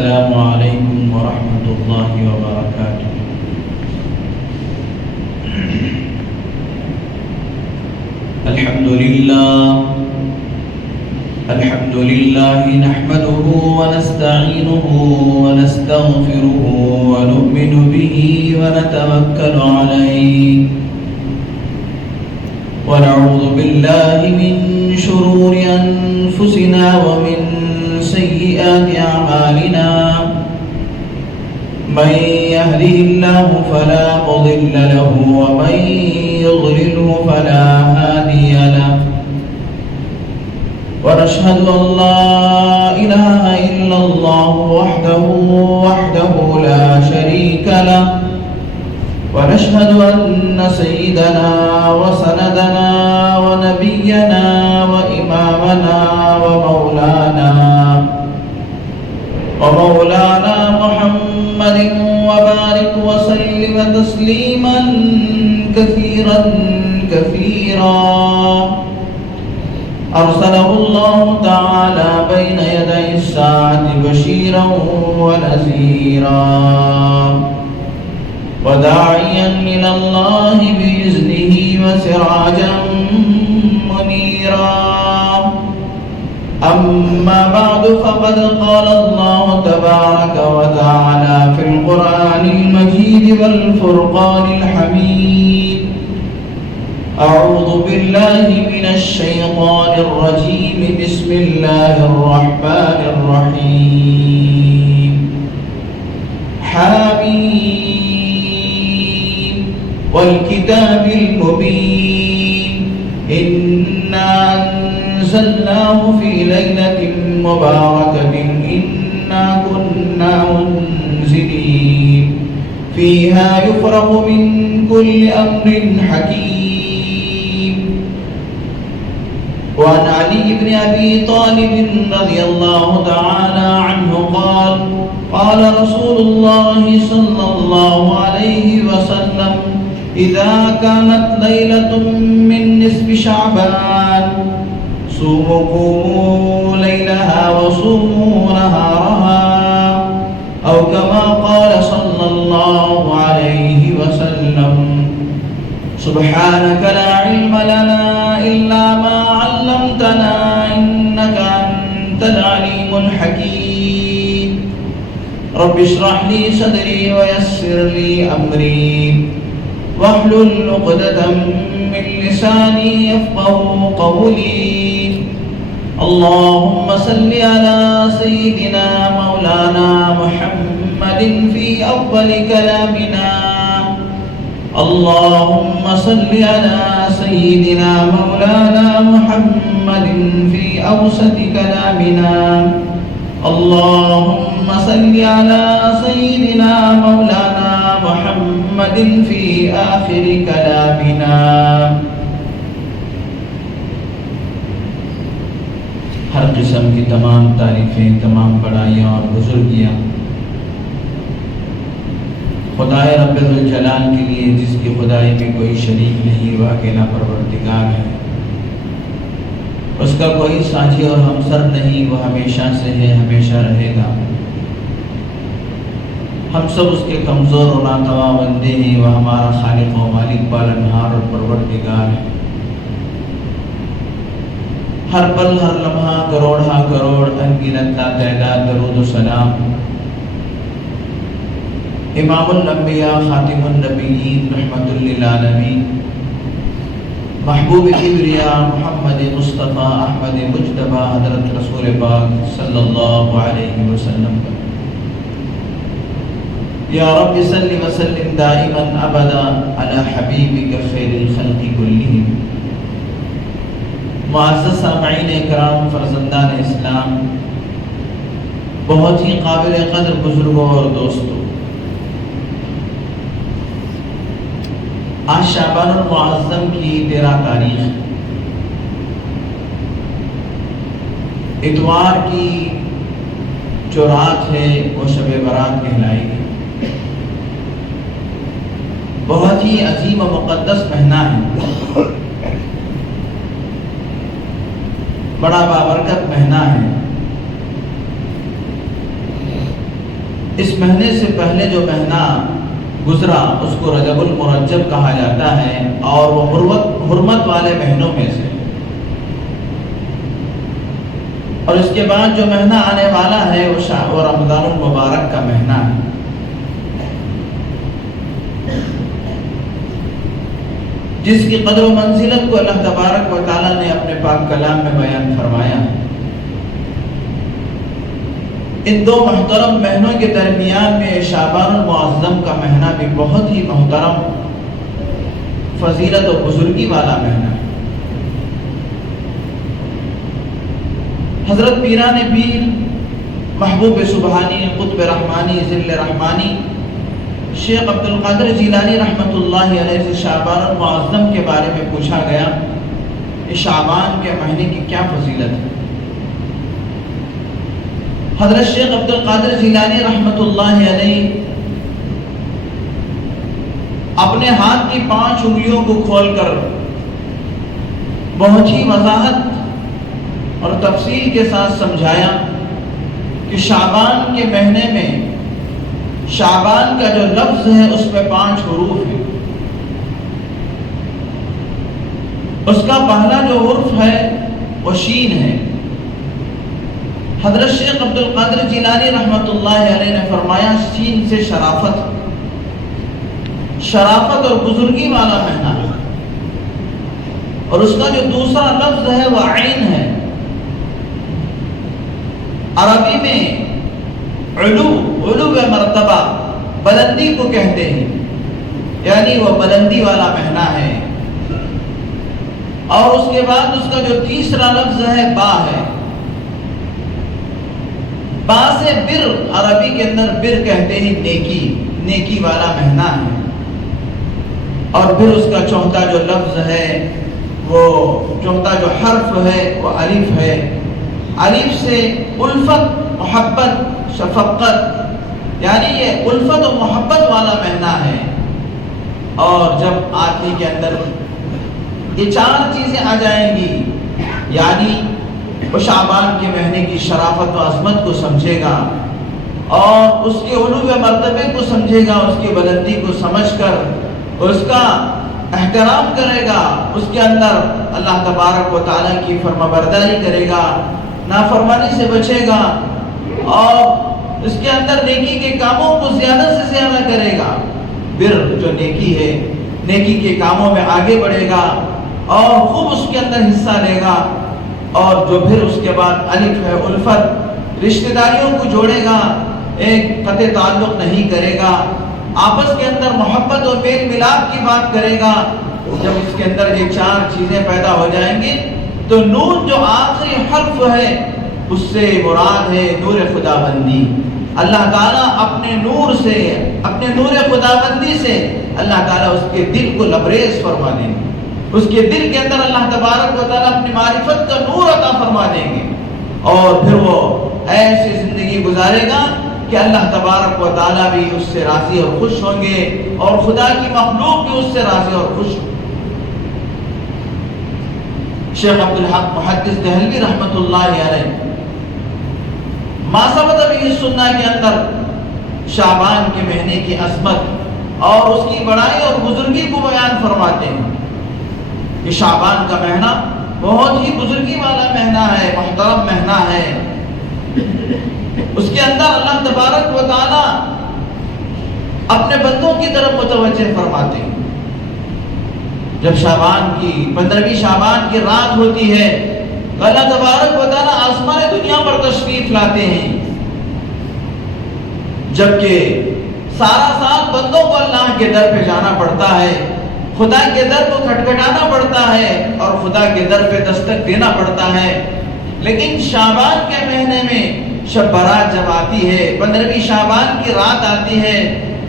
السلام علیکم ورحمۃ اللہ وبرکاتہ۔ الحمد للہ نحمده ونستعینه ونستغفره ونؤمن به ونتوکل علیہ ونعوذ باللہ من شرور انفسنا ومن سیئات اعمالنا من يهده الله فلا مضل له ومن يضلله فلا هادي له ونشهد أن لا إله إلا الله وحده لا شريك له ونشهد أن سيدنا وسندنا ونبينا وإمامنا ومولانا محمد وبارك وسلم تسليما كثيرا أرسله الله تعالى بين يدي الساعة بشيرا ونذيرا وداعيا من الله بإذنه وسراجا منيرا أما بعد فقد قال الله تبارك وتعالى في القرآن المجيد والفرقان الحميد أعوذ بالله من الشيطان الرجيم بسم الله الرحمن الرحيم حميم والكتاب المبين إنا أنزلناه في ليلة مباركة إنا كنا منزلين فيها يفرق من كل أمر حكيم وعن علي بن أبي طالب رضي الله تعالى عنه قال قال رسول الله صلى الله عليه وسلم إذا كانت ليلة من نصف شعبان صوموا قوموا ليلها وصوموا نهارها أو كما قال صلى الله عليه وسلم سبحانك لا علم لنا إلا ما علمتنا إنك أنت العليم الحكيم رب اشرح لي صدري ويسر لي أمري واحلل عقدة من لساني يفقهوا قولي اللهم صل على سيدنا مولانا محمد في أول كلامنا اللهم صل على سيدنا مولانا محمد في أوسط كلامنا اللهم صل على سيدنا مولانا محمد في آخر كلامنا۔ ہر قسم کی تمام تعریفیں، تمام بڑائیاں اور بزرگیاں خدائے رب ذوالجلال کے لیے جس کی خدائی میں کوئی شریک نہیں، وہ اکیلا پروردگار ہے، اس کا کوئی ساجی اور ہمسر نہیں، وہ ہمیشہ سے ہے، ہمیشہ رہے گا۔ ہم سب اس کے کمزور اور ناتواں بندے ہیں، وہ ہمارا خالق و مالک، پالنہار اور پروردگار ہے۔ ہر پل ہر لمحہ کروڑ انگنت لاتعداد درود و سلام امام الانبیاء خاتم النبیین رحمت للعالمین محبوب کبریا محمد مصطفیٰ احمد مجتبی حضرت رسول پاک صلی اللہ علیہ وسلم پر یا رب صلی وسلم دائما ابدا علی حبیبک خیر الخلق کلہم۔ معزز سامعین اکرام، فرزندان اسلام، بہت ہی قابل قدر بزرگوں اور دوستوں، آج شعبان المعظم کی 13 تاریخ، اتوار کی جو رات ہے وہ شب برات کہلائے گی۔ بہت ہی عظیم و مقدس مہینہ ہے، بڑا بابرکت مہینہ ہے۔ اس مہینے سے پہلے جو مہینہ گزرا اس کو رجب المرجب کہا جاتا ہے اور وہ حرمت والے مہینوں میں سے، اور اس کے بعد جو مہینہ آنے والا ہے وہ رمضان المبارک کا مہینہ ہے۔ جس کی قدر و منزلت کو اللہ تبارک و تعالیٰ نے اپنے پاک کلام میں بیان فرمایا ہے۔ ان دو محترم مہینوں کے درمیان میں شعبان المعظم کا مہینہ بھی بہت ہی محترم، فضیلت اور بزرگی والا مہینہ ہے۔ حضرت پیران پیر محبوب سبحانی قطب رحمانی ذل رحمانی شیخ عبد القادر جیلانی رحمۃ اللہ علیہ سے شعبان المعظم کے بارے میں پوچھا گیا کہ شعبان کے مہینے کی کیا فضیلت ہے؟ حضرت شیخ عبد القادر جیلانی رحمۃ اللہ علیہ اپنے ہاتھ کی 5 انگلیوں کو کھول کر بہت ہی وضاحت اور تفصیل کے ساتھ سمجھایا کہ شعبان کے مہینے میں شعبان کا جو لفظ ہے اس میں 5 حروف ہیں۔ اس کا پہلا جو حرف ہے وہ شین ہے۔ حضرت شیخ عبد القادر جیلانی رحمۃ اللہ علیہ نے فرمایا شین سے شرافت اور بزرگی والا مہینہ ہے، اور اس کا جو دوسرا لفظ ہے وہ عین ہے۔ عربی میں علو مرتبہ بلندی کو کہتے ہیں، یعنی وہ بلندی والا مہینہ ہے۔ اور اس کے بعد اس کا جو تیسرا لفظ ہے با ہے۔ با سے بر، عربی کے اندر بر کہتے ہیں نیکی والا مہینہ ہے۔ اور پھر اس کا چوتھا جو لفظ ہے وہ چوتھا جو حرف ہے وہ الف ہے۔ الف سے الفت، محبت، شفقت، یعنی یہ الفت و محبت والا مہینہ ہے۔ اور جب آدمی کے اندر یہ 4 چیزیں آ جائیں گی، یعنی وہ شعبان کے مہینے کی شرافت و عظمت کو سمجھے گا اور اس کے علو مرتبے کو سمجھے گا، اس کی بلندی کو سمجھ کر اس کا احترام کرے گا، اس کے اندر اللہ تبارک و تعالیٰ کی فرمانبرداری کرے گا، نافرمانی سے بچے گا، اور اس کے اندر نیکی کے کاموں کو زیادہ سے زیادہ کرے گا۔ بر جو نیکی ہے، نیکی کے کاموں میں آگے بڑھے گا اور خوب اس کے اندر حصہ لے گا۔ اور جو پھر اس کے بعد الف ہے الفت، رشتہ داریوں کو جوڑے گا، ایک قطع تعلق نہیں کرے گا، آپس کے اندر محبت اور میل ملاپ کی بات کرے گا۔ جب اس کے اندر یہ 4 چیزیں پیدا ہو جائیں گی تو نون جو آخری حرف ہے اس سے مراد ہے نور خداوندی۔ اللہ تعالیٰ اپنے نور سے، اپنے نور خداوندی سے اللہ تعالیٰ اس کے دل کو لبریز فرما دیں گے، اس کے دل کے اندر اللہ تبارک و تعالیٰ اپنی معرفت کا نور عطا فرما دیں گے، اور پھر وہ ایسی زندگی گزارے گا کہ اللہ تبارک و تعالیٰ بھی اس سے راضی اور خوش ہوں گے، اور خدا کی مخلوق بھی اس سے راضی اور خوش ہوں گے۔ شیخ عبدالحق محدث دہلوی رحمۃ اللہ علیہ ما ثبت به السنہ کے اندر شعبان کے مہینے کی عظمت اور اس کی بڑائی اور بزرگی کو بیان فرماتے ہیں کہ شعبان کا مہینہ بہت ہی بزرگی والا مہینہ ہے، محترم مہینہ ہے۔ اس کے اندر اللہ تبارک و تعالیٰ اپنے بندوں کی طرف متوجہ فرماتے ہیں۔ جب شعبان کی 15ویں شعبان کی رات ہوتی ہے تو اللہ تبارک و تعالیٰ آسمان دنیا پر تشریف لاتے ہیں، جبکہ سارا سال بندوں کو اللہ کے در پہ جانا پڑتا ہے، خدا کے در کو کھٹکھٹانا پڑتا ہے اور خدا کے در پہ دستک دینا پڑتا ہے۔ لیکن شعبان کے مہینے میں شب برات جب آتی ہے، 15ویں شعبان کی رات آتی ہے،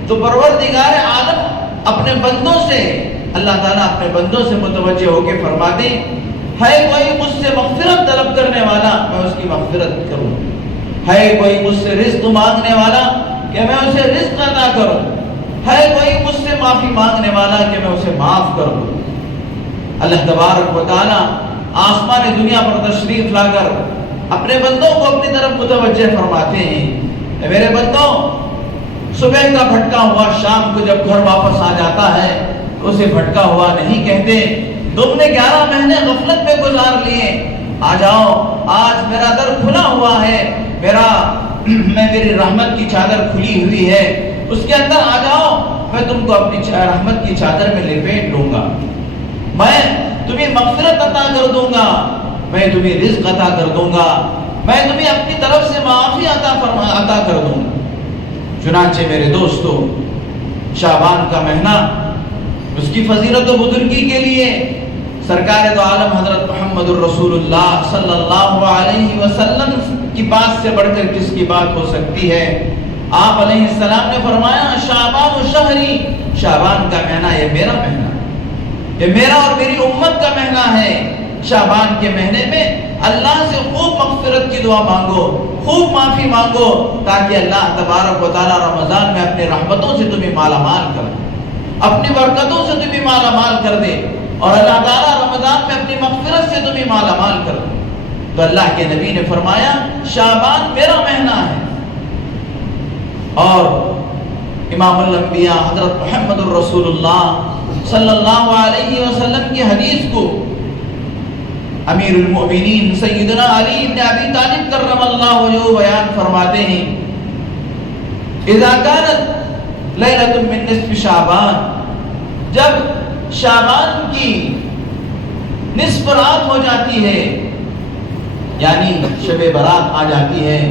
تو پروردگار عالم اپنے بندوں سے، اللہ تعالیٰ اپنے بندوں سے متوجہ ہو کے فرماتے ہے کوئی مجھ سے مغفرت طلب کرنے والا، میں اس کی مغفرت کروں، ہے کوئی مجھ سے رزق مانگنے والا کہ میں اسے رزق عطا کروں، ہے کوئی مجھ سے معافی مانگنے والا کہ میں اسے معاف کر دوں۔ اللہ تبارک و تعالیٰ آسمان دنیا پر تشریف لا کر اپنے بندوں کو اپنی طرف متوجہ فرماتے ہیں، اے میرے بندوں، صبح کا بھٹکا ہوا شام کو جب گھر واپس آ جاتا ہے تو اسے بھٹکا ہوا نہیں کہتے۔ تم نے 11 مہینے غفلت میں گزار لیے، آ جاؤ، آج میرا در کھلا ہوا ہے، میری رحمت کی چادر کھلی ہوئی ہے، اس کے اندر آ جاؤ، میں تم کو اپنی رحمت کی چادر میں لپیٹ لوں گا، میں تمہیں مغفرت عطا کر دوں گا، میں تمہیں رزق عطا کر دوں گا، میں تمہیں اپنی طرف سے معافی عطا کر دوں گا۔ چنانچہ میرے دوستو، شعبان کا مہینہ اس کی فضیلت و بزرگی کے لیے سرکار دو عالم حضرت محمد الرسول اللہ صلی اللہ علیہ وسلم کی بات سے بڑھ کر کس کی بات ہو سکتی ہے؟ آپ علیہ السلام نے فرمایا شعبان شہری، شعبان کا مہینہ یہ میرا مہینہ، یہ میرا اور میری امت کا مہینہ ہے۔ شعبان کے مہینے میں اللہ سے خوب مغفرت کی دعا مانگو، خوب معافی مانگو، تاکہ اللہ تبارک و تعالی رمضان میں اپنی رحمتوں سے تمہیں مالا مال کر دے، اپنی برکتوں سے تمہیں مالا مال کر دے، اور اللہ تعالیٰ رمضان میں اپنی مغفرت سے تمہیں مالا مال کر دے۔ تو اللہ کے نبی نے فرمایا شعبان میرا مہینہ ہے۔ اور امام الانبیاء حضرت محمد الرسول اللہ صلی اللہ علیہ وسلم کی حدیث کو امیر المؤمنین سیدنا علی بن ابی طالب کرم اللہ وجہہ بیان فرماتے ہیں، اذا كانت لیلۃ من نصف شعبان، جب شعبان کی نصف رات ہو جاتی ہے، یعنی شب برات آ جاتی ہے،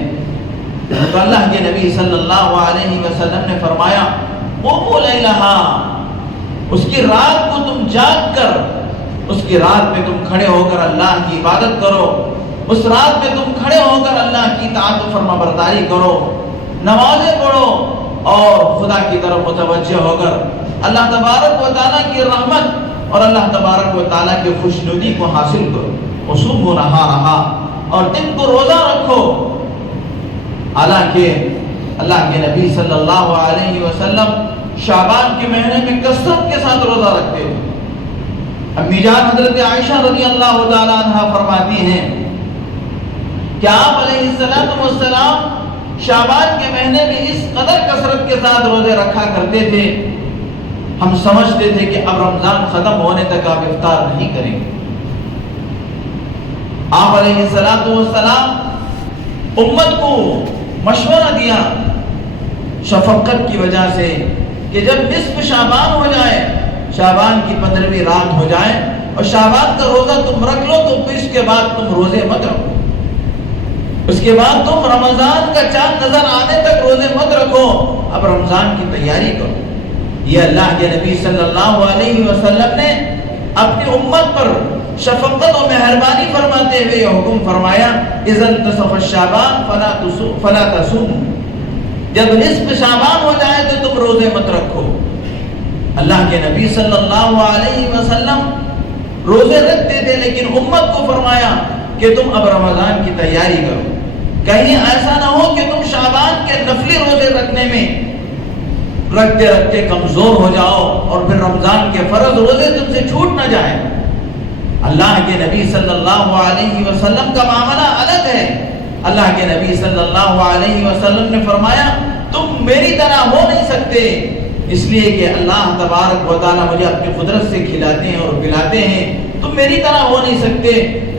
تو اللہ کے نبی صلی اللہ علیہ وسلم نے فرمایا قوموا لیلہا، اس کی رات کو تم جاگ کر، اس کی رات میں تم کھڑے ہو کر اللہ کی عبادت کرو، اس رات میں تم کھڑے ہو کر اللہ کی اطاعت و فرما برداری کرو، نمازیں پڑھو، اور خدا کی طرف متوجہ ہو کر اللہ تبارک و تعالیٰ کی رحمت اور اللہ تبارک و تعالیٰ کی خوشنودی کو حاصل کرو، وصوموا نہارہا، اور دن کو روزہ رکھو۔ حالانکہ اللہ کے نبی صلی اللہ علیہ وسلم شعبان کے مہینے میں کثرت کے ساتھ روزہ رکھتے ہیں۔ امی جان حضرت عائشہ رضی اللہ تعالی عنہ فرماتی ہیں کہ آپ علیہ السلام شعبان کے مہینے میں اس قدر کثرت کے ساتھ روزے رکھا کرتے تھے، ہم سمجھتے تھے کہ اب رمضان ختم ہونے تک آپ افطار نہیں کریں گے۔ آپ علیہ السلام امت کو مشورہ دیا شفقت کی وجہ سے کہ جب نصف شعبان ہو جائے، شعبان کی 15ویں رات ہو جائے اور شعبان کا روزہ تم رکھ لو، تو پھر اس کے بعد تم روزے مت رکھو، اس کے بعد تم رمضان کا چاند نظر آنے تک روزے مت رکھو، اب رمضان کی تیاری کرو۔ یہ اللہ کے نبی صلی اللہ علیہ وسلم نے اپنی امت پر شفقت و مہربانی فرماتے ہوئے یہ حکم فرمایا اذا انتصف الشعبان فلا تصوموا، جب نصف شعبان ہو جائے تو تم روزے مت رکھو۔ اللہ کے نبی صلی اللہ علیہ وسلم روزے رکھتے تھے، لیکن امت کو فرمایا کہ تم اب رمضان کی تیاری کرو، کہیں ایسا نہ ہو کہ تم شعبان کے نفلی روزے رکھنے میں رکھتے رکھتے کمزور ہو جاؤ اور پھر رمضان کے فرض روزے تم سے چھوٹ نہ جائیں۔ اللہ کے نبی صلی اللہ علیہ وسلم کا معاملہ الگ ہے۔ اللہ کے نبی صلی اللہ علیہ وسلم نے فرمایا تم میری طرح ہو نہیں سکتے، اس لیے کہ اللہ تبارک و تعالیٰ مجھے اپنی قدرت سے کھلاتے ہیں اور پلاتے ہیں، تم میری طرح ہو نہیں سکتے۔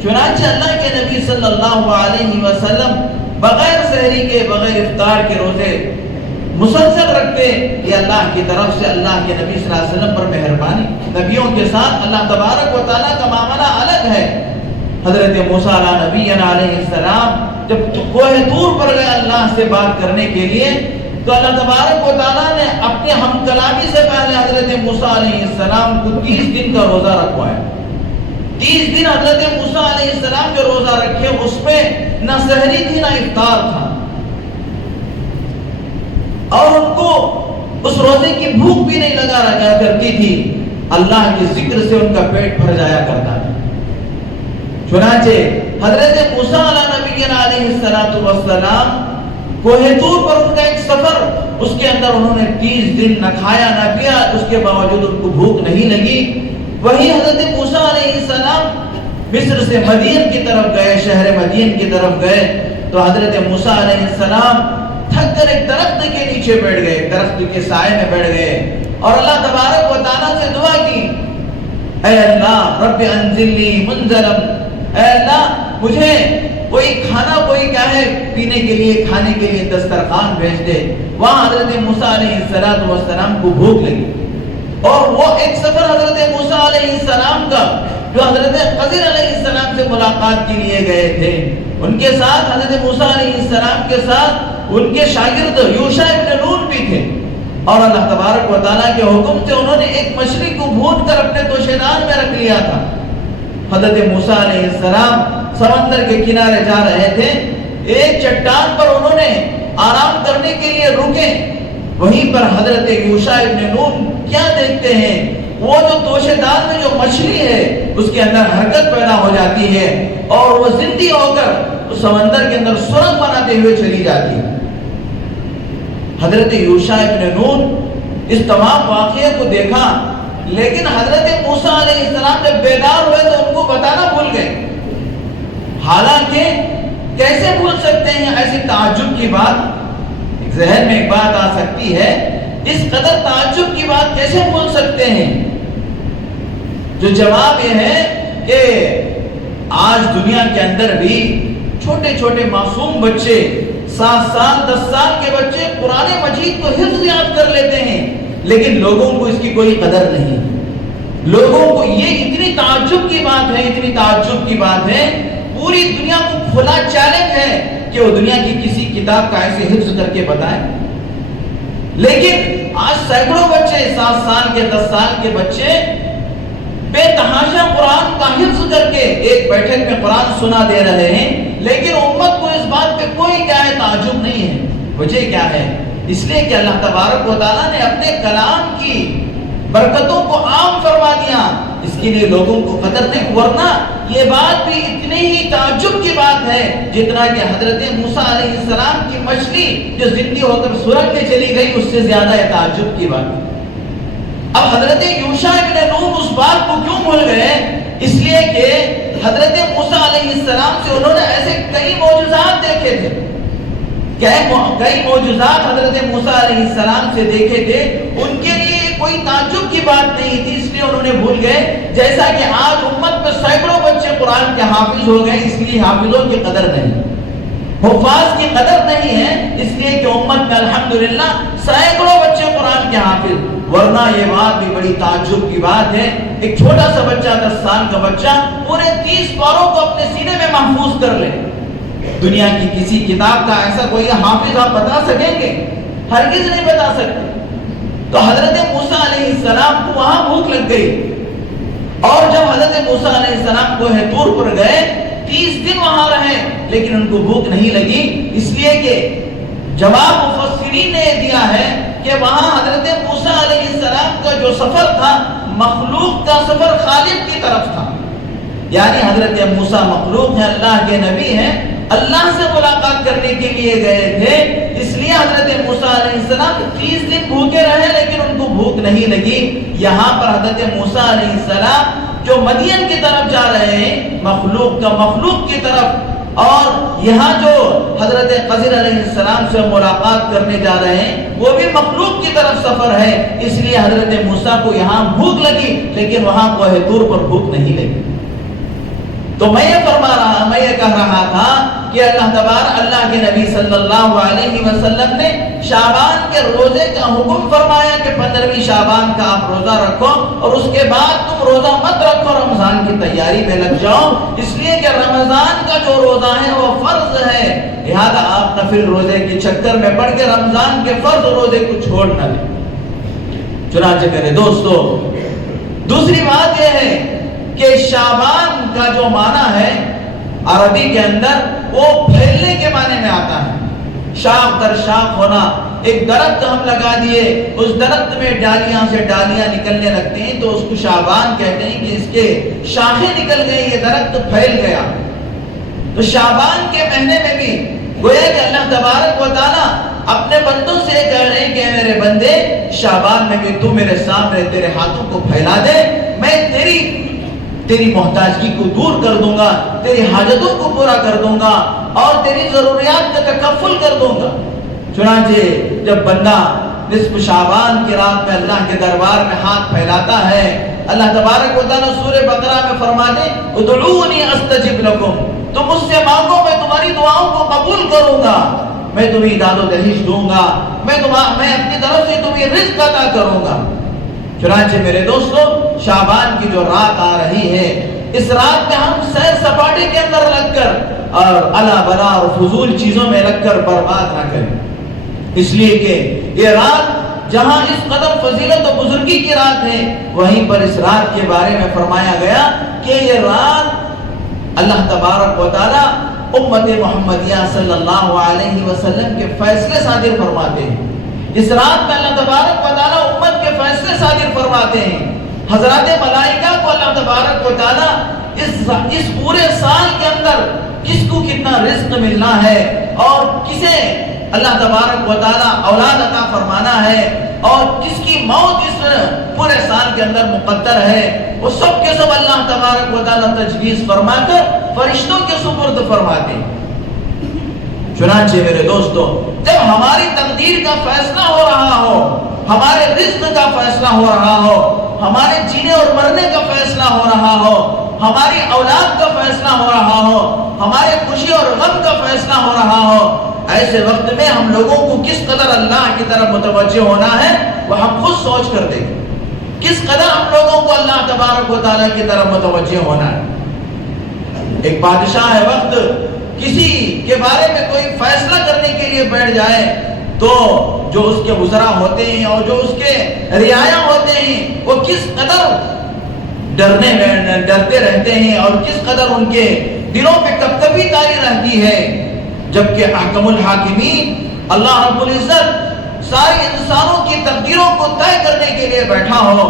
چنانچہ اللہ کے نبی صلی اللہ علیہ وسلم بغیر سحری کے، بغیر افطار کے روزے مسلسل رکھتے۔ یہ اللہ کی طرف سے اللہ کے نبی صلی اللہ علیہ وسلم پر مہربانی۔ نبیوں کے ساتھ اللہ تبارک و تعالیٰ کا معاملہ الگ ہے۔ حضرت موسیٰ علیہ السلام جب کوہ طور پر گئے اللہ سے بات کرنے کے لیے، تو اللہ تبارک و تعالیٰ نے اپنے ہم کلامی سے پہلے حضرت موسیٰ علیہ السلام کو 30 دن کا روزہ رکھوایا۔ 30 دن حضرت موسیٰ علیہ السلام جو روزہ رکھے، اس میں نہ سحری تھی نہ افطار تھا، اور ان کو اس روزے کی بھوک بھی نہیں لگا کرتی تھی، اللہ کے ذکر سے ان کا پیٹ بھر جایا کرتا تھا۔ چنانچہ حضرت موسیٰ علیہ السلام کوہ طور پر ان کا ایک سفر، اس کے اندر انہوں نے 30 دن نہ کھایا نہ پیا، اس کے باوجود ان کو بھوک نہیں لگی۔ وہی حضرت موسیٰ علیہ السلام مصر سے مدین کی طرف گئے، شہر مدین کی طرف گئے، تو حضرت موسیٰ علیہ السلام تھک کر ایک درخت کے نیچے پیچھے بیٹھ گئے، درخت کے سائے میں بیٹھ گئے اور اللہ تبارک و تعالیٰ سے دعا کی، اے اللہ رب انزلنی منزلا، اے اللہ مجھے کوئی کھانا، کوئی کیا ہے پینے کے لیے، کھانے کے لیے دسترخوان بھیج دے۔ وہاں حضرت موسیٰ علیہ السلام کو بھوک لگی اور وہ ایک سفر حضرت موسیٰ علیہ السلام کا جو حضرت خضر علیہ السلام سے ملاقات کے لیے گئے تھے، ان کے ساتھ حضرت موسیٰ علیہ السلام کے ساتھ ان کے شاگرد یوشع ابن نون بھی تھے، اور اللہ تبارک و تعالیٰ کے حکم سے انہوں نے ایک مچھلی کو بھون کر اپنے توشیدان میں رکھ لیا تھا۔ حضرت موسیٰ علیہ السلام سمندر کے کنارے جا رہے تھے، ایک چٹان پر انہوں نے آرام کرنے کے لیے رکے، وہیں پر حضرت یوشع ابن نون کیا دیکھتے ہیں، وہ جو توشیدان میں جو مچھلی ہے اس کے اندر حرکت پیدا ہو جاتی ہے اور وہ زندگی ہو کر اس سمندر کے اندر سرنگ بناتے ہوئے چلی جاتی ہے۔ حضرت یوشع ابن نون اس تمام واقعے کو دیکھا، لیکن حضرت موسیٰ علیہ السلام جب بیدار ہوئے تو ان کو بتانا بھول گئے۔ حالانکہ کیسے بھول سکتے ہیں ایسی تعجب کی بات؟ ذہن میں ایک بات آ سکتی ہے، اس قدر تعجب کی بات کیسے بھول سکتے ہیں؟ جو جواب یہ ہے کہ آج دنیا کے اندر بھی چھوٹے چھوٹے معصوم بچے، 7 سال 10 سال کے بچے قرآن مجید کو حفظ یاد کر لیتے ہیں، لیکن لوگوں کو اس کی کوئی قدر نہیں۔ لوگوں کو یہ اتنی تعجب کی بات ہے، اتنی تعجب کی بات ہے، پوری دنیا کو کھلا چیلنج ہے کہ وہ دنیا کی کسی کتاب کا ایسے حفظ کر کے بتائیں۔ لیکن آج سینکڑوں بچے، 7 سال کے 10 سال کے بچے بے تحاشا قرآن کا حفظ کر کے ایک بیٹھک میں قرآن سنا دے رہے ہیں، لیکن امت کو اس بات پہ کوئی کیا ہے تعجب نہیں ہے۔ وجہ کیا ہے؟ اس لیے کہ اللہ تبارک و تعالیٰ نے اپنے کلام کی برکتوں کو عام فرما دیا، اس کے لیے لوگوں کو قدر نہیں، ورنہ یہ بات بھی اتنی ہی تعجب کی بات ہے جتنا کہ حضرت موسیٰ علیہ السلام کی مچھلی جو زندگی ہو کر سرنگ میں چلی گئی اس سے زیادہ یہ تعجب کی بات ہے۔ اب حضرت یوشع ابن نون اس بات کو کیوں بھول گئے؟ اس لیے کہ حضرت موسیٰ علیہ السلام سے انہوں نے ایسے کئی معجزات دیکھے تھے، کئی معجزات حضرت موسیٰ علیہ السلام سے دیکھے تھے، ان کے لیے کوئی تعجب کی بات نہیں تھی، اس لیے انہوں نے بھول گئے۔ جیسا کہ آج امت میں سینکڑوں بچے قرآن کے حافظ ہو گئے، اس لیے حافظوں کی قدر نہیں، حفاظ کی قدر نہیں ہے، اس لیے کہ امت میں الحمدللہ سینکڑوں بچے قرآن کے حافظ، ورنہ یہ بات بھی بڑی تعجب کی بات ہے۔ ایک چھوٹا سا بچہ، 10 سال کا بچہ پورے 30 پاروں کو اپنے سینے میں محفوظ کر لے، دنیا کی کسی کتاب کا ایسا کوئی حافظ آپ بتا سکیں گے؟ ہرگز نہیں بتا سکتے۔ تو حضرت موسیٰ علیہ السلام کو وہاں بھوک لگ گئی، اور جب حضرت موسیٰ علیہ السلام کوہ طور پر گئے 30 دن وہاں رہے، لیکن ان کو بھوک نہیں لگی، اس لیے کہ جواب مفسرین نے دیا ہے کہ وہاں حضرت موسیٰ علیہ السلام کا جو سفر تھا مخلوق کا سفر خالق کی طرف تھا، یعنی حضرت موسیٰ مخلوق ہے، اللہ کے نبی ہیں، اللہ سے ملاقات کرنے کے لیے گئے تھے، اس لیے حضرت موسیٰ علیہ السلام 30 دن بھوکے رہے لیکن ان کو بھوک نہیں لگی۔ یہاں پر حضرت موسیٰ علیہ السلام جو مدین کی طرف جا رہے ہیں، مخلوق کا مخلوق کی طرف، اور یہاں جو حضرت خضر علیہ السلام سے ملاقات کرنے جا رہے ہیں وہ بھی مخلوق کی طرف سفر ہے، اس لیے حضرت موسیٰ کو یہاں بھوک لگی لیکن وہاں کوہ طور پر بھوک نہیں لگی۔ تو میں یہ کہہ رہا تھا کہ اللہ کے نبی صلی اللہ علیہ وسلم نے شعبان کے روزے کا حکم فرمایا کہ 15ویں شعبان کا آپ روزہ رکھو اور اس کے بعد تم روزہ مت رکھو، رمضان کی تیاری میں لگ جاؤ، اس لیے کہ رمضان کا جو روزہ ہے وہ فرض ہے، لہذا آپ نفل روزے کے چکر میں پڑ کے رمضان کے فرض روزے کو چھوڑ نہ لیں۔ چنانچہ میرے دوستو، دوسری بات یہ ہے کہ شعبان کا جو معنی ہے عربی کے اندر وہ پھیلنے کے معنی میں آتا ہے، شاخ در شاخ ہونا۔ ایک درخت ہم لگا دیے، اس درخت میں ڈالیاں سے ڈالیاں نکلنے لگتے ہیں تو اس کو شعبان کہتے ہیں کہ اس کے شاخیں نکل گئی، یہ درخت پھیل گیا۔ تو شعبان کے مہینے میں بھی گویا کہ اللہ تبارک و تعالیٰ اپنے بندوں سے کہہ رہے ہیں کہ میرے بندے شعبان میں بھی تو میرے سامنے تیرے ہاتھوں کو پھیلا دے، میں تیری محتاجگی کو دور کر دوں گا، تیری حاجتوں کو پورا کر دوں گا اور تیری ضروریات کا تکفل کر دوں گا۔ چنانچہ جب بندہ نصف شعبان کی رات میں اللہ کے دربار میں ہاتھ پھیلاتا ہے، اللہ تبارک و تعالیٰ سورہ بقرہ میں فرماتے ادعونی استجب لکم، تم مجھ سے مانگو میں تمہاری دعاؤں کو قبول کروں گا، میں تمہیں داد و دہیش دوں گا، میں اپنی طرف سے تمہیں رزق عطا کروں گا۔ چنانچہ میرے دوستو، شعبان کی جو رات آ رہی ہے، اس رات میں ہم سیر سپاٹے کے اندر لگ کر اور الا بلا اور فضول چیزوں میں لگ کر برباد نہ کریں، اس لیے کہ یہ رات جہاں اس قدر فضیلت و بزرگی کی رات ہے، وہیں پر اس رات کے بارے میں فرمایا گیا کہ یہ رات اللہ تبارک و تعالی امت محمدیہ صلی اللہ علیہ وسلم کے فیصلے صادر فرماتے ہیں۔ اس رات میں اللہ تبارک و تعالی امت کے فیصلے صادر فرماتے ہیں۔ حضرات ملائکہ کو اللہ تبارک و تعالی اس پورے سال کے اندر کس کو کتنا رزق ملنا ہے اور کسے اللہ تبارک و تعالی اولاد عطا فرمانا ہے اور کس کی موت اس پورے سال کے اندر مقدر ہے، وہ سب کے سب اللہ تبارک و تعالی تجویز فرما کر فرشتوں کے سپرد فرماتے ہیں۔ چنانچہ میرے دوستو، جب ہماری تقدیر کا فیصلہ ہو رہا ہو، ہمارے رزق کا فیصلہ ہو رہا ہو، ہمارے جینے اور مرنے کا فیصلہ ہو رہا ہو، ہماری اولاد کا فیصلہ ہو رہا ہو، ہمارے خوشی اور غم کا فیصلہ ہو رہا ہو، ایسے وقت میں ہم لوگوں کو کس قدر اللہ کی طرف متوجہ ہونا ہے وہ ہم خود سوچ کر دیکھیں، کس قدر ہم لوگوں کو اللہ تبارک و تعالیٰ کی طرف متوجہ ہونا ہے۔ ایک بادشاہ ہے، وقت کسی کے بارے میں کوئی فیصلہ کرنے کے لیے بیٹھ جائے تو جو اس کے وزراء ہوتے ہیں اور جو اس کے رعایا ہوتے ہیں وہ کس قدر ڈرتے رہتے ہیں اور کس قدر ان کے دلوں پہ کپکپی طاری رہتی ہے، جبکہ احکم الحاکمین اللہ رب العزت ساری انسانوں کی تقدیروں کو طے کرنے کے لیے بیٹھا ہو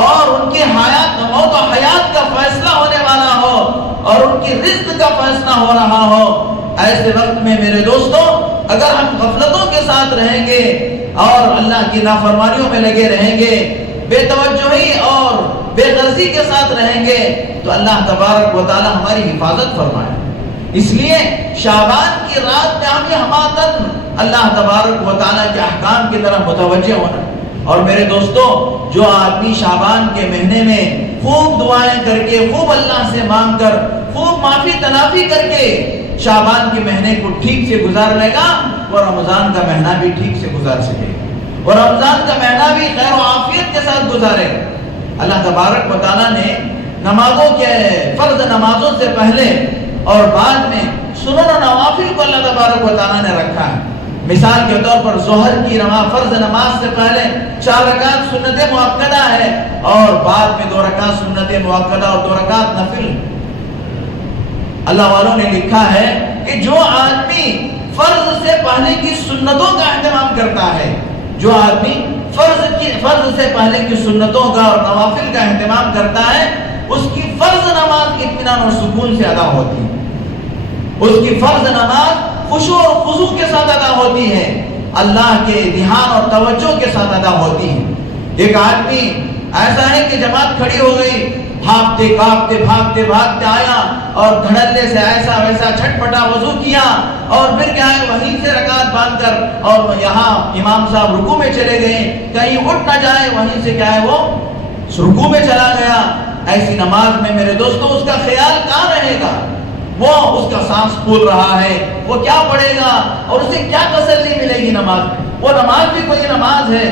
اور ان کی موت و حیات کا فیصلہ ہونے والا ہو اور ان کی رزق کا فیصلہ ہو رہا ہو، ایسے وقت میں میرے دوستو اگر ہم غفلتوں کے ساتھ رہیں گے اور اللہ کی نافرمانیوں میں لگے رہیں گے، بے توجہی اور بے غرضی کے ساتھ رہیں گے تو اللہ تبارک و تعالی ہماری حفاظت فرمائے۔ اس لیے شعبان کی رات میں ہمیں ہماتن اللہ تبارک و تعالیٰ کے احکام کی طرف متوجہ ہونا۔ اور میرے دوستو، جو آدمی شعبان کے مہینے میں خوب دعائیں کر کے، خوب اللہ سے مانگ کر، خوب معافی تلافی کر کے شعبان کے مہینے کو ٹھیک سے گزار لے گا، وہ رمضان کا مہینہ بھی ٹھیک سے گزار سکے گا اور رمضان کا مہینہ بھی خیر و عافیت کے ساتھ گزارے گا۔ اللہ تبارک و تعالیٰ نے نمازوں کے فرض نمازوں سے پہلے اور بعد میں سنن و نوافل کو اللہ تبارک و تعالیٰ نے رکھا ہے۔ مثال کے طور پر ظہر کی فرض نماز سے پہلے 4 رکعت سنت مؤکدہ ہے اور بعد میں 2 رکعت سنت مؤکدہ اور 2 رکعت نفل۔ اللہ والوں نے لکھا ہے کہ جو آدمی فرض سے پہلے کی سنتوں کا اہتمام کرتا ہے، جو آدمی فرض سے پہلے کی سنتوں کا اور نوافل کا اہتمام کرتا ہے، اس کی فرض نماز اطمینان اور سکون سے ادا ہوتی ہے، اس کی فرض نماز خشوع اور خضوع کے ساتھ ادا ہوتی ہے، اللہ کے دھیان اور توجہ کے ساتھ ادا ہوتی ہے۔ ایک آدمی ایسا ہے کہ جماعت کھڑی ہو گئی، بھاگتے کاپتے بھاگتے بھاگتے آیا اور دھڑلے سے ایسا ویسا چھٹپٹا وضو کیا اور پھر کیا ہے وہیں سے رکعت باندھ کر اور یہاں امام صاحب رکوع میں چلے گئے، کہیں اٹھ نہ جائے، وہیں سے کیا ہے وہ رکوع میں چلا گیا۔ ایسی نماز میں میرے دوستو اس کا خیال کہاں رہے گا؟ وہ اس کا سانس پھول رہا ہے، وہ کیا پڑھے گا اور اسے کیا تسلی ملے گی نماز میں؟ وہ نماز بھی کوئی نماز ہے۔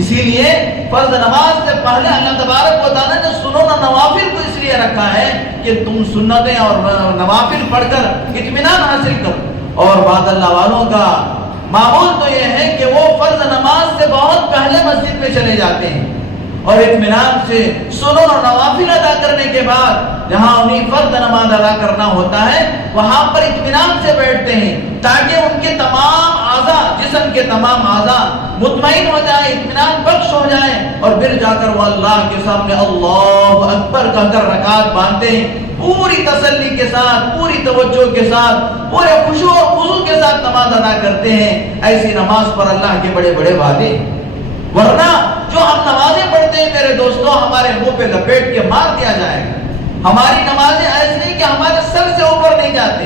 اسی لیے فرض نماز سے پہلے اللہ تبارک و تعالیٰ نے سنن و نوافل کو اس لیے رکھا ہے کہ تم سنتیں اور نوافل پڑھ کر اطمینان حاصل کرو۔ اور بعد اللہ والوں کا معمول تو یہ ہے کہ وہ فرض نماز سے بہت پہلے مسجد میں چلے جاتے ہیں اور اطمینان سے سنن اور نوافل ادا کرنے کے بعد جہاں انہیں فرض نماز ادا کرنا ہوتا ہے وہاں پر اطمینان سے بیٹھتے ہیں تاکہ ان کے تمام اعضاء، جسم کے تمام اعضاء مطمئن ہو جائے، اطمینان بخش ہو جائے اور پھر جا کر وہ اللہ کے سامنے اللہ اکبر کہہ کر رکعت باندھتے ہیں، پوری تسلی کے ساتھ، پوری توجہ کے ساتھ، پورے خشوع و خضوع کے ساتھ نماز ادا کرتے ہیں۔ ایسی نماز پر اللہ کے بڑے بڑے وعدے ہیں۔ ورنہ جو ہم نمازیں پڑھتے ہیں میرے دوستوں، ہمارے منہ پہ لپیٹ کے مار دیا جائے گا۔ ہماری نمازیں ایسے نہیں کہ ہمارے سر سے اوپر نہیں جاتے،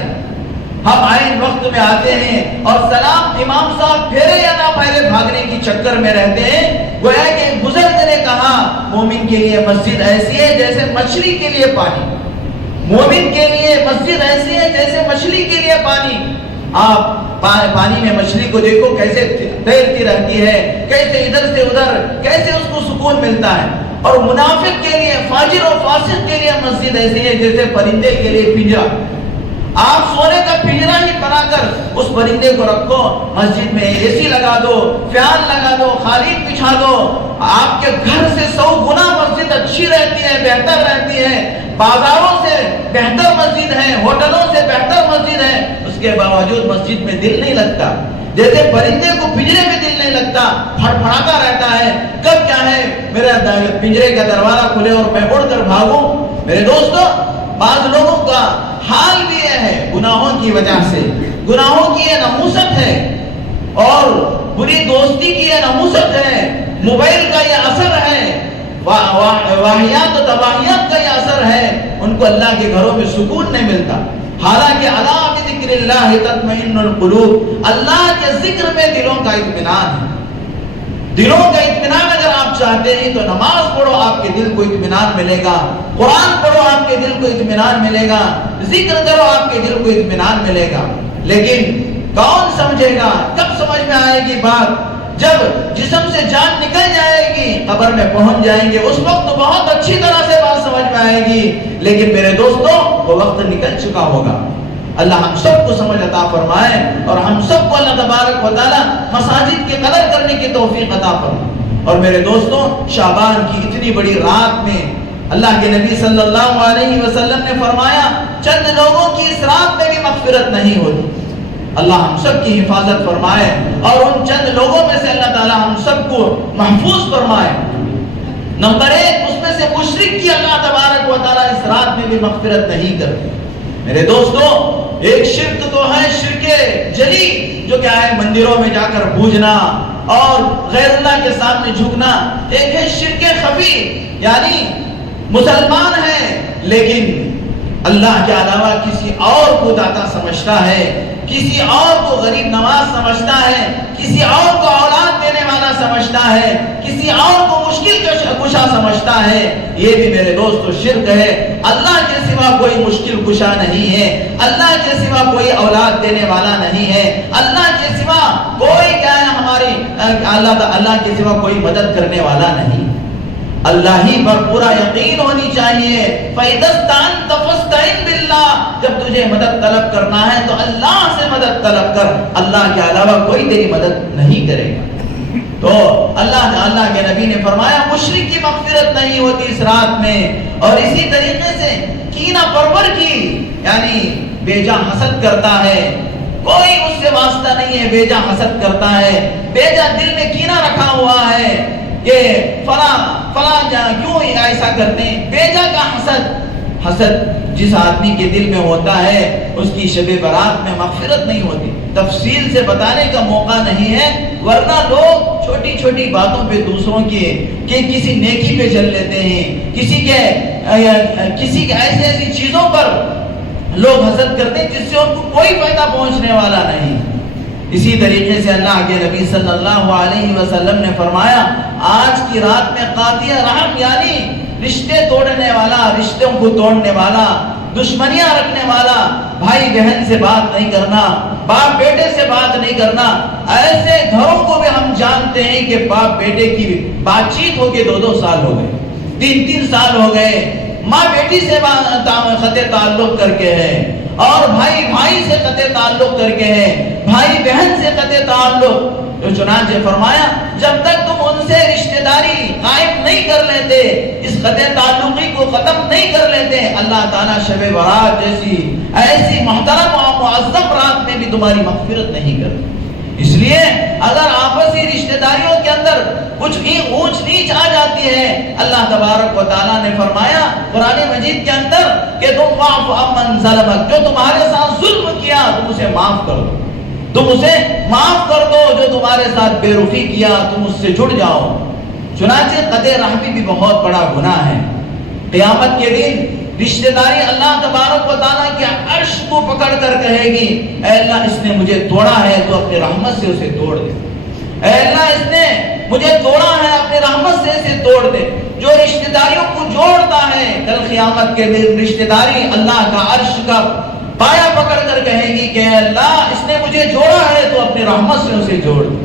ہم عین وقت میں آتے ہیں اور سلام امام صاحب پھیرے یا نہ پھیرے بھاگنے کی چکر میں رہتے ہیں۔ گویا کہ ایک بزرگ نے کہا مومن کے لیے مسجد ایسی ہے جیسے مچھلی کے لیے پانی، مومن کے لیے مسجد ایسی ہے جیسے مچھلی کے لیے پانی۔ آپ پانی میں مچھلی کو دیکھو کیسے تیرتی رہتی ہے، کیسے ادھر سے ادھر، کیسے اس کو سکون ملتا ہے۔ اور منافق کے لیے، فاجر اور فاسق کے لیے مسجد ایسی ہے جیسے پرندے کے لیے پنجرا۔ آپ سونے کا پنجرا ہی بنا کر اس پرندے کو رکھو، مسجد میں اے سی لگا دو، فیان لگا دو، قالین بچھا دو، آپ کے گھر سے 100 گنا مسجد اچھی رہتی ہے، بہتر رہتی ہے، بازاروں سے بہتر مسجد ہے، ہوٹلوں سے بہتر مسجد ہے، اس کے باوجود مسجد میں دل نہیں لگتا۔ جیسے پرندے کو پنجرے میں دل نہیں لگتا، پھڑپھڑاتا رہتا ہے، کب کیا ہے میرا پنجرے کا دروازہ کھلے اور میں اڑ کر بھاگوں۔ میرے دوستو، بعض لوگوں کا حال بھی یہ ہے گناہوں کی وجہ سے، گناہوں کی یہ نحوست ہے اور بری دوستی کی یہ نحوست ہے، موبائل کا یہ اثر ہے، واہیات و تباہیات کا یہ اثر ہے، ان کو اللہ کے گھروں میں سکون نہیں ملتا۔ حالانکہ الا بذکر اللہ تطمئن القلوب، اللہ کے ذکر میں دلوں کا اطمینان ہے۔ دلوں کا اطمینان اگر آپ چاہتے ہیں تو نماز پڑھو، آپ کے دل کو اطمینان ملے گا، قرآن پڑھو، آپ کے دل کو اطمینان ملے گا، ذکر کرو، آپ کے دل کو اطمینان ملے گا۔ لیکن کون سمجھے گا؟ کب سمجھ میں آئے گی بات؟ جب جسم سے جان نکل جائے گی، قبر میں پہنچ جائیں گے، اس وقت بہت اچھی طرح سے بات سمجھ میں آئے گی، لیکن میرے دوستوں وہ وقت نکل چکا ہوگا۔ اللہ ہم سب کو سمجھ عطا فرمائے اور ہم سب کو اللہ تبارک و تعالی مساجد کی قدر کرنے کی توفیق عطا فرمائے۔ اور میرے دوستوں، شعبان کی اتنی بڑی رات میں اللہ کے نبی صلی اللہ علیہ وسلم نے فرمایا چند لوگوں کی اس رات میں بھی مغفرت نہیں ہوتی۔ اللہ ہم سب کی حفاظت فرمائے اور ان چند لوگوں میں سے اللہ تعالی ہم سب کو محفوظ فرمائے۔ نمبر 1، اس میں سے مشرک کی اللہ تبارک و تعالی اس رات میں بھی مغفرت نہیں کرتے۔ میرے دوستو، ایک شرک تو ہے شرک جلی، جو کیا ہے مندروں میں جا کر پوجنا اور غیر اللہ کے سامنے جھکنا۔ ایک ہے شرک خفی، یعنی مسلمان ہے لیکن اللہ کے علاوہ کسی اور کو داتا سمجھتا ہے، کسی اور کو غریب نواز سمجھتا ہے، کسی اور کو اولاد دینے والا سمجھتا ہے، کسی اور کو مشکل کشا سمجھتا ہے۔ یہ بھی میرے دوستو شرک ہے۔ اللہ کے سوا کوئی مشکل کشا نہیں ہے، اللہ کے سوا کوئی اولاد دینے والا نہیں ہے، اللہ کے سوا کوئی کیا ہے ہماری اللہ کے سوا کوئی مدد کرنے والا نہیں۔ اللہ ہی پر پورا یقین ہونی چاہیے۔ فَإِذَا اسْتَعَنْتَ فَاسْتَعِنْ بِاللَّهِ، جب تجھے مدد طلب کرنا ہے تو اللہ سے مدد طلب کر، اللہ کے علاوہ کوئی تیری مدد نہیں کرے گا۔ تو اللہ کے نبی نے فرمایا مشرک کی مغفرت نہیں ہوتی اس رات میں۔ اور اسی طریقے سے کینہ پرور کی، یعنی بیجا حسد کرتا ہے، کوئی اس سے واسطہ نہیں ہے، بیجا حسد کرتا ہے، بیجا دل میں کینہ رکھا ہوا ہے کہ فلاں کیوں ایسا کرتے ہیں، بیجا کا حسد جس آدمی کے دل میں ہوتا ہے اس کی شب برات میں مغفرت نہیں ہوتی۔ تفصیل سے بتانے کا موقع نہیں ہے، ورنہ لوگ چھوٹی چھوٹی باتوں پہ دوسروں کی کہ کسی نیکی پہ چل لیتے ہیں، کسی کے ایسی چیزوں پر لوگ حسد کرتے ہیں جس سے ان کو کوئی فائدہ پہنچنے والا نہیں۔ اسی طریقے سے اللہ کے نبی صلی اللہ علیہ وسلم نے فرمایا آج کی رات میں قاطع رحم، یعنی رشتے توڑنے والا، رشتوں کو توڑنے والا، دشمنیاں رکھنے والا، بھائی بہن سے بات نہیں کرنا، باپ بیٹے سے بات نہیں کرنا۔ ایسے گھروں کو بھی ہم جانتے ہیں کہ باپ بیٹے کی بات چیت ہو کے 2 سال ہو گئے، 3 سال ہو گئے، ماں بیٹی سے قطع تعلق کر کے ہے، اور بھائی سے قطع تعلق کر کے ہے، بھائی بہن سے قطع تعلق۔ تو چنانچہ فرمایا جب تک تم ان سے رشتہ داری قائم نہیں کر لیتے، اس قطع تعلقی کو ختم نہیں کر لیتے، اللہ تعالیٰ شب برات جیسی ایسی محترم و معظم رات میں بھی تمہاری مغفرت نہیں کرتے۔ اس لیے اگر آپسی رشتہ داریوں کے اندر کچھ بھی اونچ نیچ آ جاتی ہے، اللہ تبارک و تعالیٰ نے فرمایا قرآن مجید کے اندر کہ تم واعف عمن ظلمک، جو تمہارے ساتھ ظلم کیا تم اسے معاف کر دو، تم اسے معاف کر دو، جو تمہارے ساتھ بے رخی کیا تم اس سے جڑ جاؤ۔ چنانچہ قطع رحمی بھی بہت بڑا گناہ ہے۔ قیامت کے دن رشتہ داری اللہ تبارک و تعالیٰ کے عرش کو پکڑ کر کہے گی اے اللہ اس نے مجھے توڑا ہے تو اپنی رحمت سے اسے توڑ دے، اے اللہ اس نے مجھے توڑا ہے اپنی رحمت سے اسے توڑ دے۔ جو رشتہ داریوں کو جوڑتا ہے کل قیامت کے دن رشتہ داری اللہ کا عرش کا پایا پکڑ کر کہے گی کہ اے اللہ اس نے مجھے جوڑا ہے تو اپنی رحمت سے اسے جوڑ دے۔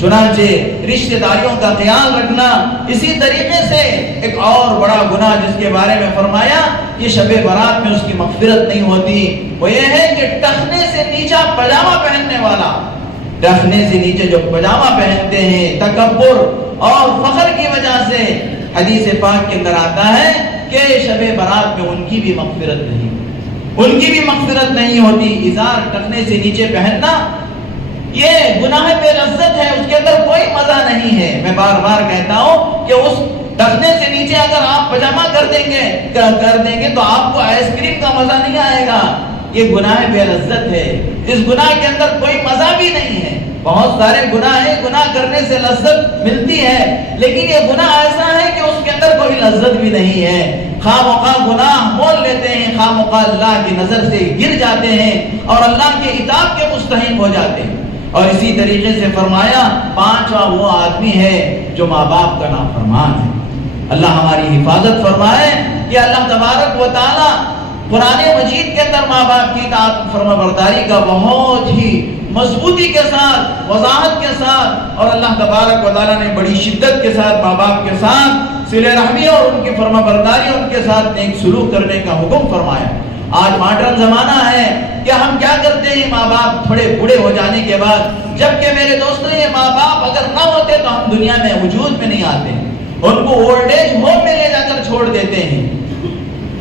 چنانچہ رشتہ داریوں کا خیال رکھنا، اسی طریقے سے ایک اور بڑا گناہ جس کے بارے میں فرمایا کہ شب برات میں اس کی مغفرت نہیں ہوتی، وہ یہ ہے کہ ٹخنے سے نیچا پاجامہ پہننے والا، ٹخنے سے نیچے جو پاجامہ پہنتے ہیں تکبر اور فخر کی وجہ سے، حدیث پاک کے اندر آتا ہے کہ شب برات میں ان کی بھی مغفرت نہیں ہوتی۔ ازار ٹخنے سے نیچے پہننا یہ گناہ بے لذت ہے، اس کے اندر کوئی مزہ نہیں ہے۔ میں بار بار کہتا ہوں کہ اس ٹخنے سے نیچے اگر آپ پاجامہ کر دیں گے تو آپ کو آئس کریم کا مزہ نہیں آئے گا، یہ گناہ بے لذت ہے، اس گناہ کے اندر کوئی مزہ بھی نہیں ہے۔ بہت سارے گناہ ہیں، گناہ کرنے سے لذت ملتی ہے، لیکن یہ گناہ ایسا ہے کہ اس کے اندر کوئی لذت بھی نہیں ہے۔ خواہ مخواہ گناہ مول لیتے ہیں، خواہ مخواہ اللہ کی نظر سے گر جاتے ہیں اور اللہ کے عتاب کے مستحق ہو جاتے ہیں۔ اور اسی طریقے سے فرمایا پانچواں وہ آدمی ہے جو ماں باپ کا نافرمان ہے۔ اللہ ہماری حفاظت فرمائے کہ اللہ تبارک و تعالی قرآن مجید کے اندر ماں باپ کی اطاعت فرما برداری کا بہت ہی مضبوطی کے ساتھ، وضاحت کے ساتھ، اور اللہ تبارک و تعالیٰ نے بڑی شدت کے ساتھ ماں باپ کے ساتھ صلہ رحمی اور ان کی فرما برداری، ان کے ساتھ نیک سلوک کرنے کا حکم فرمایا۔ آج ماڈرن زمانہ ہے کہ ہم کیا کرتے ہیں، ماں باپ تھوڑے بوڑھے ہو جانے کے بعد، جبکہ میرے دوستوں یہ ماں باپ اگر نہ ہوتے تو ہم دنیا میں وجود میں نہیں آتے، ان کو اولڈ ایج ہوم میں لے جا کر چھوڑ دیتے ہیں۔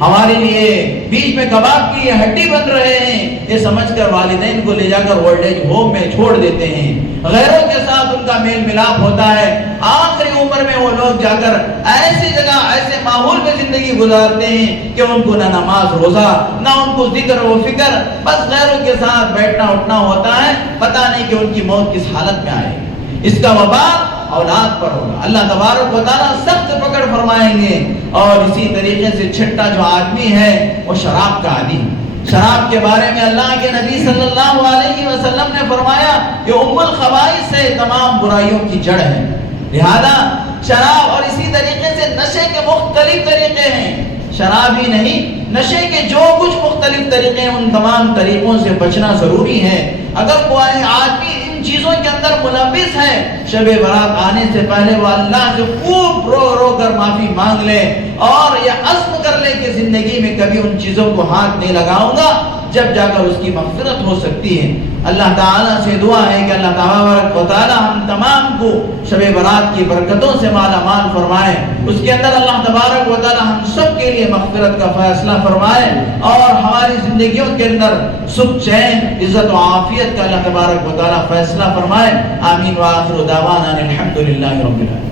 ہمارے لیے بیچ میں کباب کی یہ ہڈی بن رہے ہیں، یہ سمجھ کر والدین کو لے جا کر اولڈ ایج ہوم میں چھوڑ دیتے ہیں، غیروں کے ساتھ ان کا میل ملاپ ہوتا ہے۔ آخری عمر میں وہ لوگ جا کر ایسی جگہ ایسے ماحول میں زندگی گزارتے ہیں کہ ان کو نہ نماز روزہ، نہ ان کو ذکر و فکر، بس غیروں کے ساتھ بیٹھنا اٹھنا ہوتا ہے، پتہ نہیں کہ ان کی موت کس حالت میں آئے۔ اس کا وبال اولاد پر ہوگا، اللہ تبارک و تعالیٰ سخت پکڑ فرمائیں گے۔ اور اسی طریقے سے چھٹا جو آدمی ہے وہ شراب کا عادی۔ شراب کے بارے میں اللہ کے نبی صلی اللہ علیہ وسلم نے فرمایا کہ ام الخبائث سے تمام برائیوں کی جڑ ہے۔ لہذا شراب، اور اسی طریقے سے نشے کے مختلف طریقے ہیں، شراب ہی نہیں، نشے کے جو کچھ مختلف طریقے ہیں ان تمام طریقوں سے بچنا ضروری ہے۔ اگر کوئی آدمی ان چیزوں کے اندر ملوث ہے، شب برات آنے سے پہلے وہ اللہ سے خوب رو رو کر معافی مانگ لے اور یہ عزم کر لے کہ زندگی میں کبھی ان چیزوں کو ہاتھ نہیں لگاؤں گا، جب جا کر اس کی مغفرت ہو سکتی ہے۔ اللہ تعالیٰ سے دعا ہے کہ اللہ تبارک و تعالیٰ ہم تمام کو شب برات کی برکتوں سے مالا مال فرمائے، اس کے اندر اللہ تبارک و تعالیٰ ہم سب کے لیے مغفرت کا فیصلہ فرمائے اور ہماری زندگیوں کے اندر سکھ چین عزت و عافیت کا اللہ تبارک و تعالیٰ فیصلہ فرمائے۔ آمین وآخر دعوانا الحمدللہ رب العالمین۔